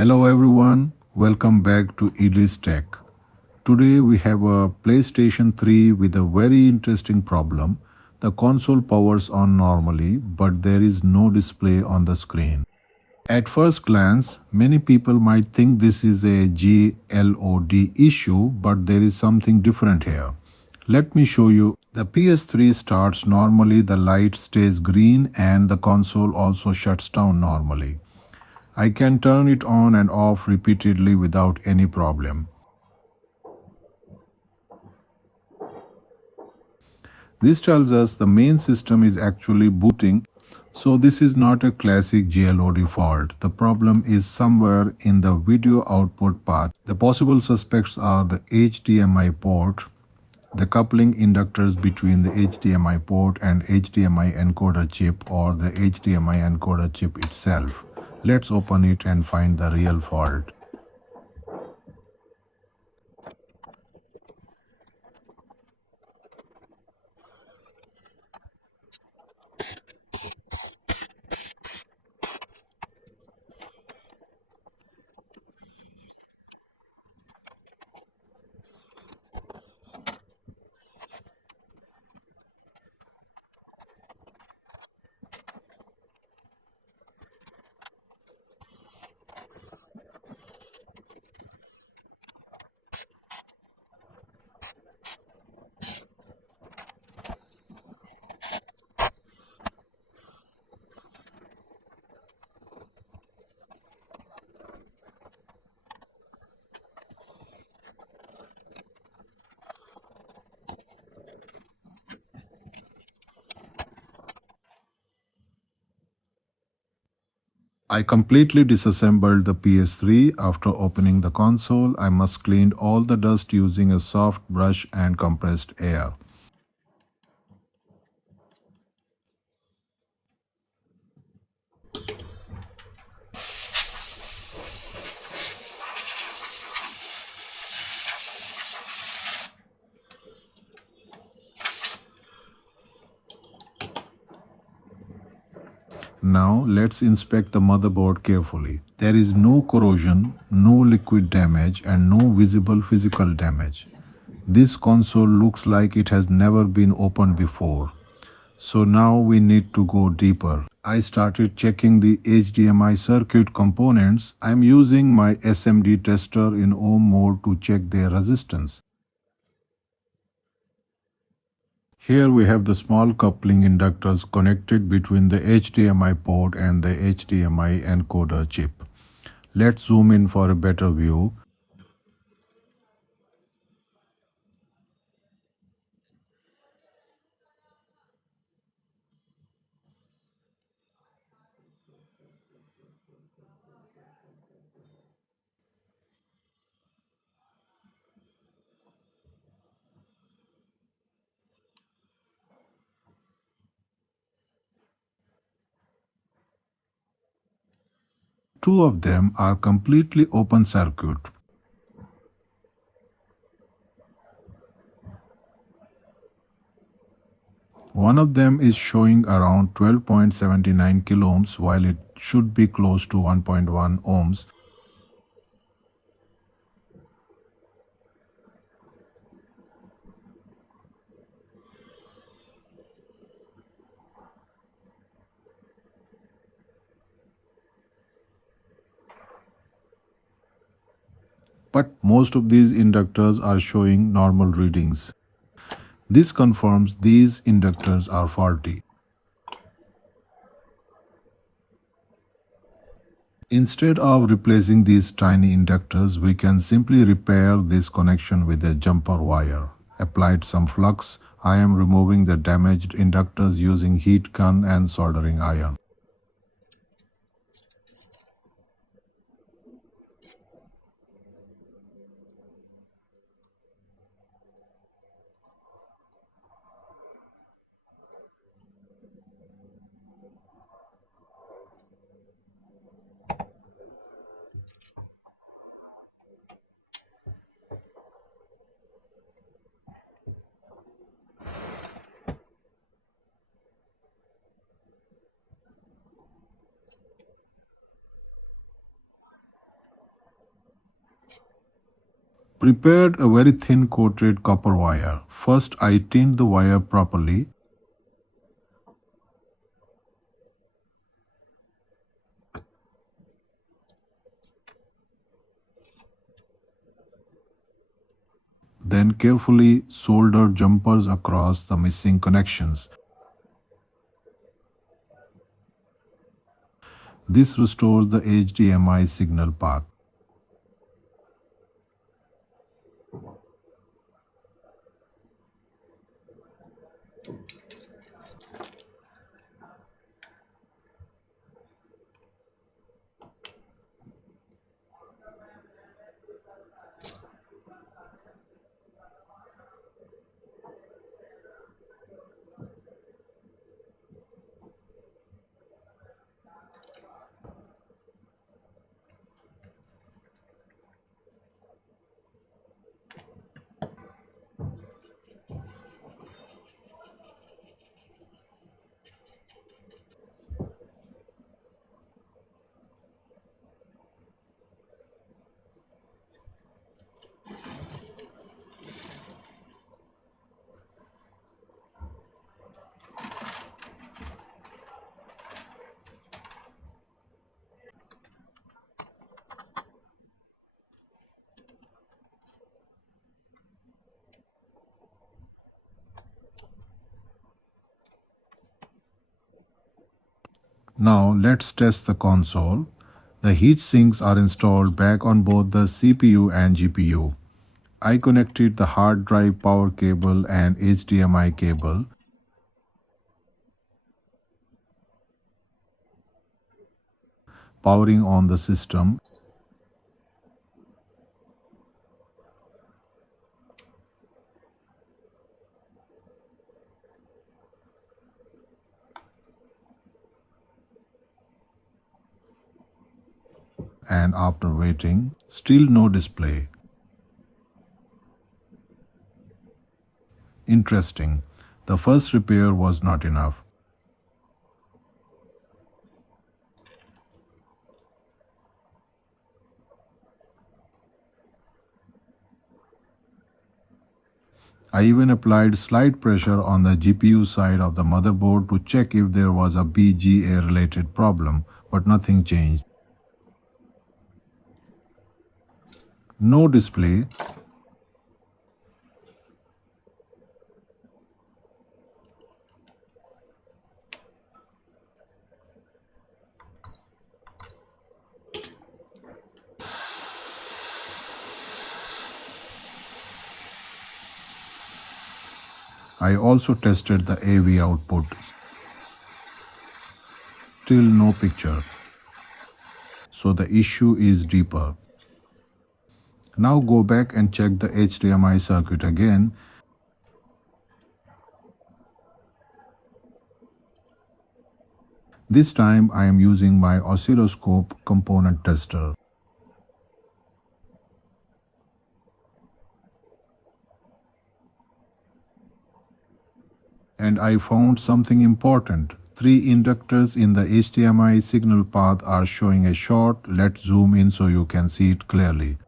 Hello everyone, welcome back to Idris Tech. Today we have a PlayStation 3 with a very interesting problem. The console powers on normally, but there is no display on the screen. At first glance, many people might think this is a GLOD issue, but there is something different here. Let me show you. The PS3 starts normally, the light stays green and the console also shuts down normally. I can turn it on and off repeatedly without any problem. This tells us the main system is actually booting, so this is not a classic GLOD fault. The problem is somewhere in the video output path. The possible suspects are the HDMI port, the coupling inductors between the HDMI port and HDMI encoder chip, or the HDMI encoder chip itself. Let's open it and find the real fault. I completely disassembled the PS3 after opening the console. I must clean all the dust using a soft brush and compressed air. Now let's inspect the motherboard carefully. There is no corrosion, no liquid damage and no visible physical damage. This console looks like it has never been opened before. So now we need to go deeper. I started checking the HDMI circuit components. I'm using my SMD tester in ohm mode to check their resistance. Here we have the small coupling inductors connected between the HDMI port and the HDMI encoder chip. Let's zoom in for a better view. Two of them are completely open circuit. One of them is showing around 12.79 kiloohms while it should be close to 1.1 ohms. But most of these inductors are showing normal readings. This confirms these inductors are faulty. Instead of replacing these tiny inductors, we can simply repair this connection with a jumper wire. Applied some flux. I am removing the damaged inductors using heat gun and soldering iron. Prepared a very thin coated copper wire. First I tinned the wire properly. Then carefully soldered jumpers across the missing connections. This restores the HDMI signal path. Now let's test the console. The heat sinks are installed back on both the CPU and GPU. I connected the hard drive power cable and HDMI cable. Powering on the system. And after waiting, still no display. Interesting. The first repair was not enough. I even applied slight pressure on the GPU side of the motherboard to check if there was a BGA related problem, but nothing changed. No display. I also tested the AV output. Still no picture. So the issue is deeper. Now go back and check the HDMI circuit again. This time I am using my oscilloscope component tester. And I found something important. 3 inductors in the HDMI signal path are showing a short. Let's zoom in so you can see it clearly.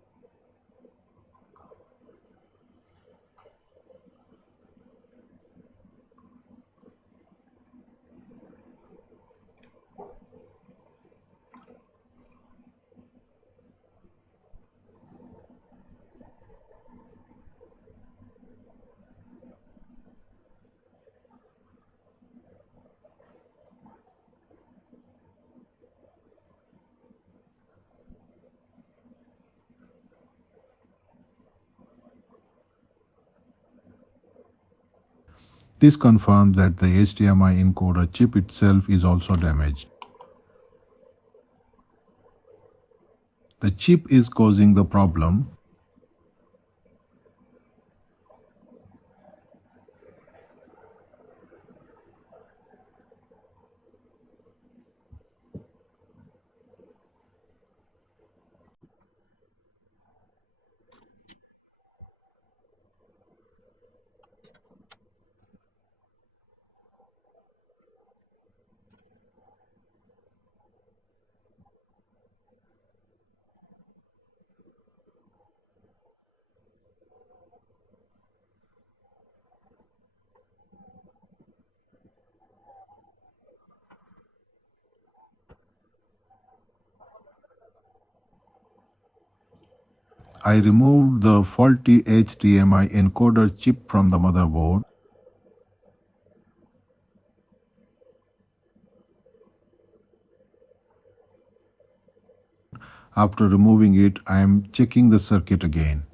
This confirms that the HDMI encoder chip itself is also damaged. The chip is causing the problem. I removed the faulty HDMI encoder chip from the motherboard. After removing it, I am checking the circuit again.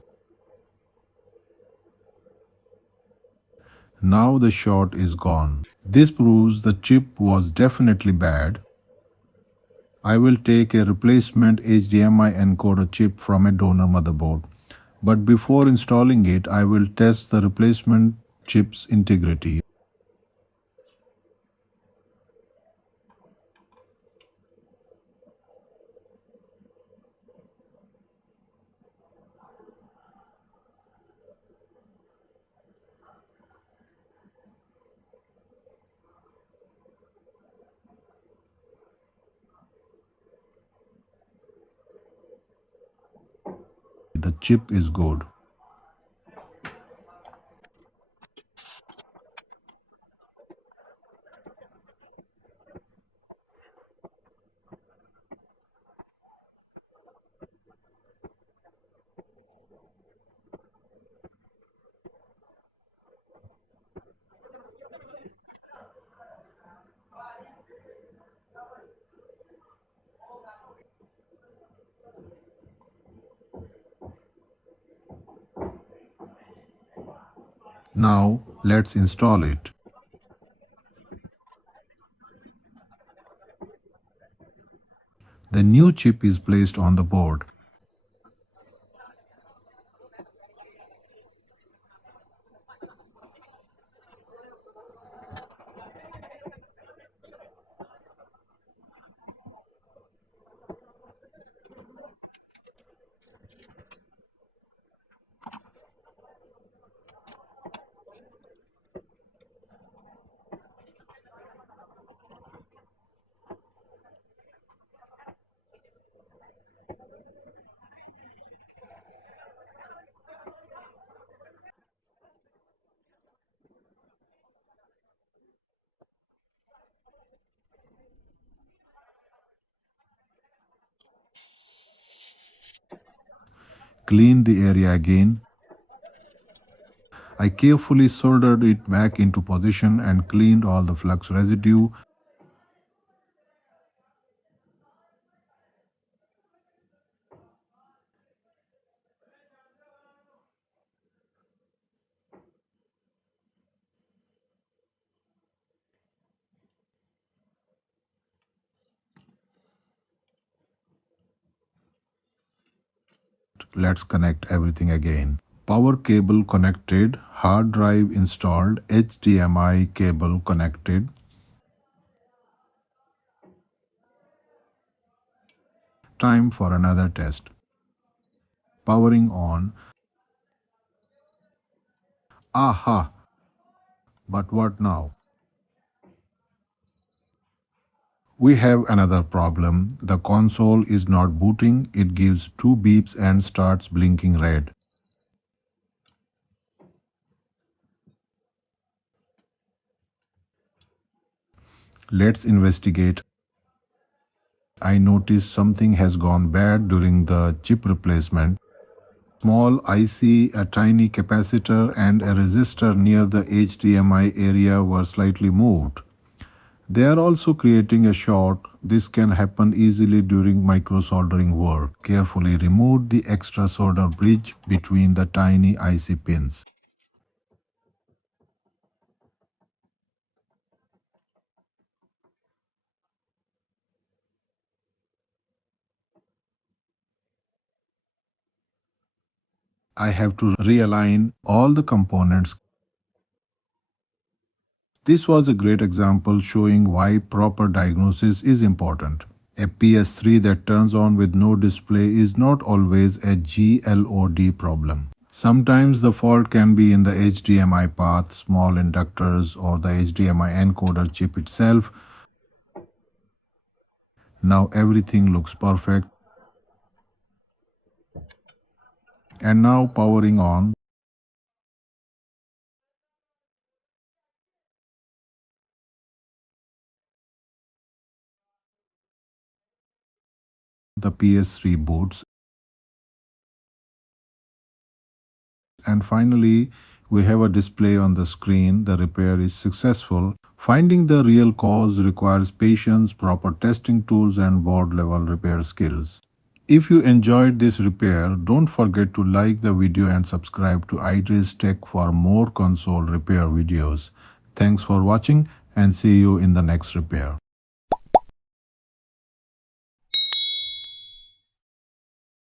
Now the short is gone. This proves the chip was definitely bad. I will take a replacement HDMI encoder chip from a donor motherboard. But before installing it, I will test the replacement chip's integrity. The chip is good. Now let's install it. The new chip is placed on the board. Clean the area again. I carefully soldered it back into position and cleaned all the flux residue. Let's connect everything again. Power cable connected, hard drive installed, HDMI cable connected. Time for another test. Powering on. Aha! But what now? We have another problem. The console is not booting. It gives two beeps and starts blinking red. Let's investigate. I noticed something has gone bad during the chip replacement. Small IC, a tiny capacitor and a resistor near the HDMI area were slightly moved. They are also creating a short. This can happen easily during micro-soldering work. Carefully remove the extra solder bridge between the tiny IC pins. I have to realign all the components. This was a great example showing why proper diagnosis is important. A PS3 that turns on with no display is not always a GLOD problem. Sometimes the fault can be in the HDMI path, small inductors, or the HDMI encoder chip itself. Now everything looks perfect. And now powering on. The PS3 boots. and finally we have a display on the screen. The repair is successful. Finding the real cause requires patience, proper testing tools and board level repair skills. If you enjoyed this repair, don't forget to like the video and subscribe to Idris Tech for more console repair videos. Thanks for watching and see you in the next repair.